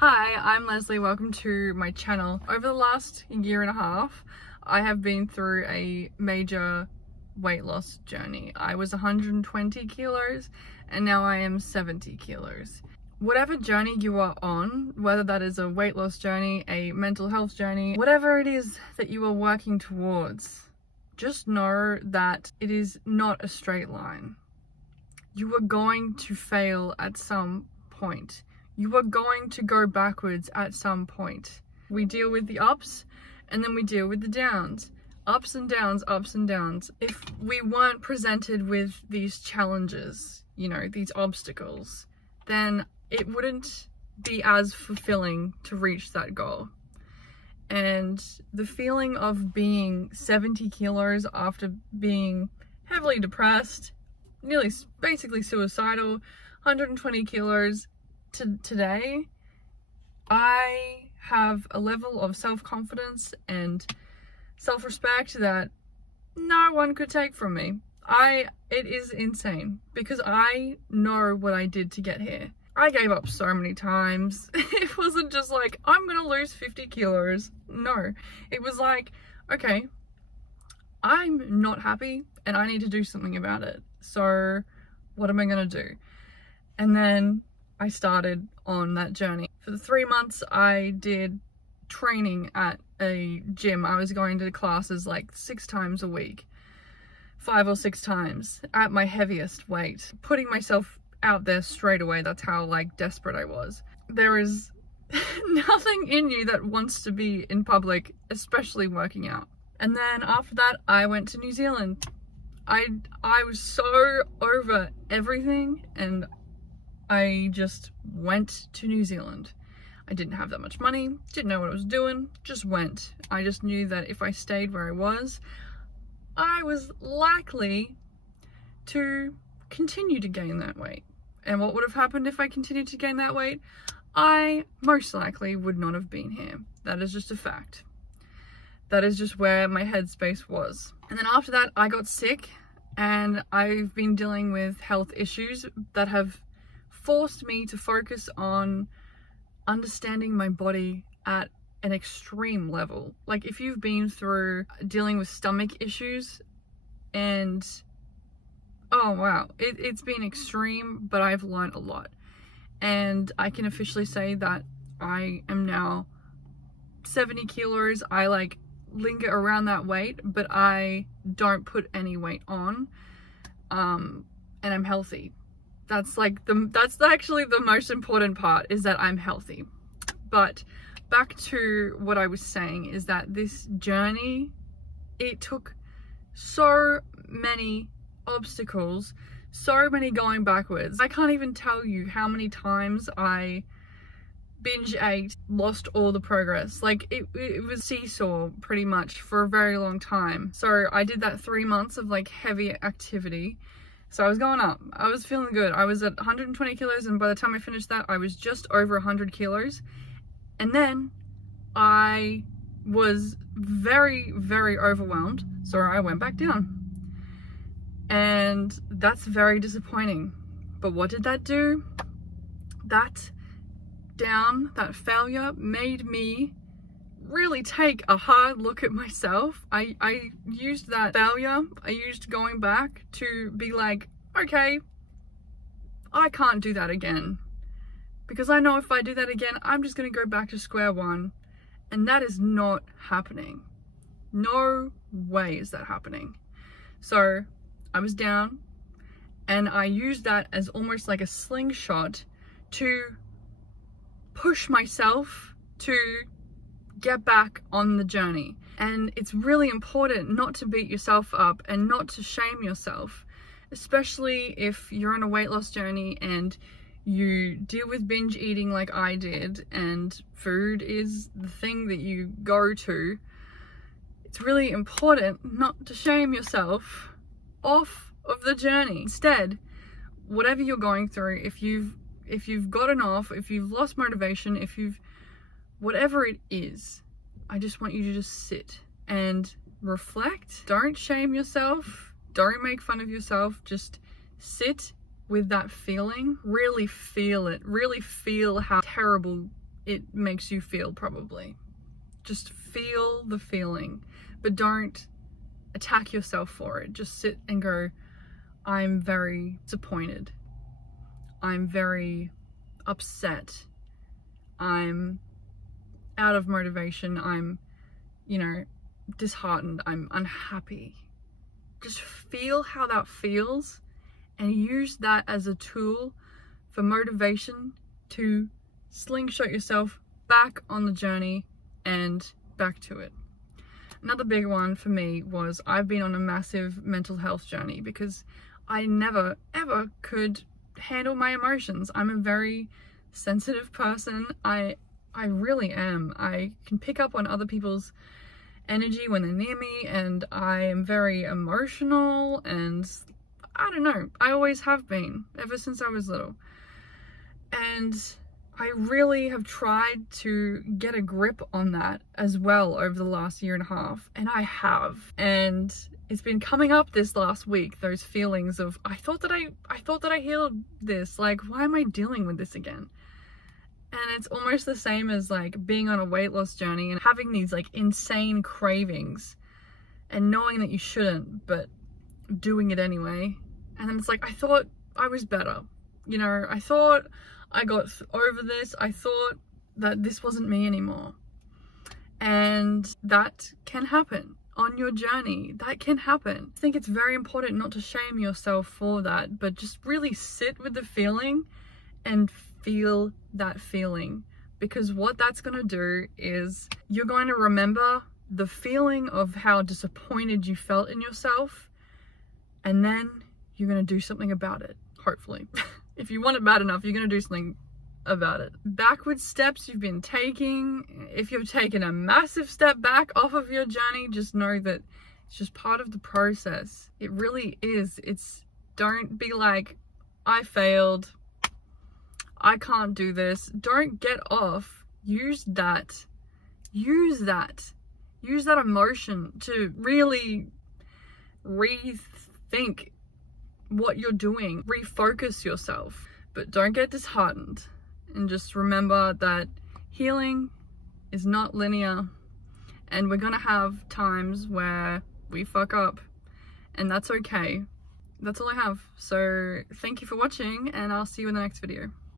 Hi, I'm Leslie. Welcome to my channel. Over the last year and a half, I have been through a major weight loss journey. I was 120 kilos and now I am 70 kilos. Whatever journey you are on, whether that is a weight loss journey, a mental health journey, whatever it is that you are working towards, just know that it is not a straight line. You are going to fail at some point. You are going to go backwards at some point. We deal with the ups and then we deal with the downs. Ups and downs, ups and downs. If we weren't presented with these challenges, you know, these obstacles, then it wouldn't be as fulfilling to reach that goal. And the feeling of being 70 kilos after being heavily depressed, nearly basically suicidal, 120 kilos, today, I have a level of self-confidence and self-respect that no one could take from me. It is insane because I know what I did to get here. I gave up so many times. It wasn't just like, I'm gonna lose 50 kilos. No, it was like, okay, I'm not happy and I need to do something about it. So what am I gonna do? And then I started on that journey. For the 3 months I did training at a gym. I was going to classes like 6 times a week, 5 or 6 times at my heaviest weight, putting myself out there straight away. That's how like desperate I was. There is nothing in you that wants to be in public, especially working out. And then after that I went to New Zealand. I was so over everything and I just went to New Zealand. I didn't have that much money, didn't know what I was doing, just went. I just knew that if I stayed where I was likely to continue to gain that weight. And what would have happened if I continued to gain that weight? I most likely would not have been here. That is just a fact. That is just where my headspace was. And then after that, I got sick and I've been dealing with health issues that have forced me to focus on understanding my body at an extreme level. Like if you've been through dealing with stomach issues and oh wow, it's been extreme, but I've learned a lot. And I can officially say that I am now 70 kilos. I like linger around that weight, but I don't put any weight on. And I'm healthy. That's actually the most important part, is that I'm healthy. But back to what I was saying is that this journey, it took so many obstacles, so many going backwards. I can't even tell you how many times I binge ate, lost all the progress. Like it was seesaw pretty much for a very long time. So I did that 3 months of like heavy activity. So I was going up, I was feeling good. I was at 120 kilos and by the time I finished that, I was just over 100 kilos. And then I was very, very overwhelmed. So I went back down. And that's very disappointing. But what did that do? That failure made me really take a hard look at myself. I used that failure, I used going back to be like, okay, I can't do that again. Because I know if I do that again, I'm just gonna go back to square one. And that is not happening. No way is that happening. So I was down and I used that as almost like a slingshot to push myself to get back on the journey. And it's really important not to beat yourself up and not to shame yourself, especially if you're on a weight loss journey and you deal with binge eating like I did and food is the thing that you go to. It's really important not to shame yourself off of the journey. Instead, whatever you're going through, if you've gotten off, if you've lost motivation, whatever it is, I just want you to just sit and reflect. Don't shame yourself. Don't make fun of yourself. Just sit with that feeling. Really feel it. Really feel how terrible it makes you feel, probably. Just feel the feeling, but don't attack yourself for it. Just sit and go, I'm very disappointed. I'm very upset. I'm out of motivation. I'm, you know, disheartened. I'm unhappy. Just feel how that feels and use that as a tool for motivation to slingshot yourself back on the journey and back to it. Another big one for me was I've been on a massive mental health journey because I never ever could handle my emotions. I'm a very sensitive person. I really am. I can pick up on other people's energy when they're near me, and I am very emotional, and I don't know, I always have been ever since I was little. And I really have tried to get a grip on that as well over the last year and a half, and I have. And it's been coming up this last week, those feelings of I thought that I healed this, like why am I dealing with this again? And it's almost the same as like being on a weight loss journey and having these like insane cravings and knowing that you shouldn't, but doing it anyway. And then it's like, I thought I was better, you know, I thought I got over this, I thought that this wasn't me anymore. And that can happen on your journey. That can happen. I think it's very important not to shame yourself for that, but just really sit with the feeling and feel that feeling, because what that's going to do is you're going to remember the feeling of how disappointed you felt in yourself, and then you're going to do something about it, hopefully. If you want it bad enough, you're going to do something about it. Backward steps you've been taking, if you've taken a massive step back off of your journey, just know that it's just part of the process. It really is. Don't be like, I failed, I can't do this. Don't get off. Use that emotion to really rethink what you're doing, refocus yourself, but don't get disheartened. And just remember that healing is not linear, and we're gonna have times where we fuck up, and that's okay. That's all I have. So thank you for watching, and I'll see you in the next video.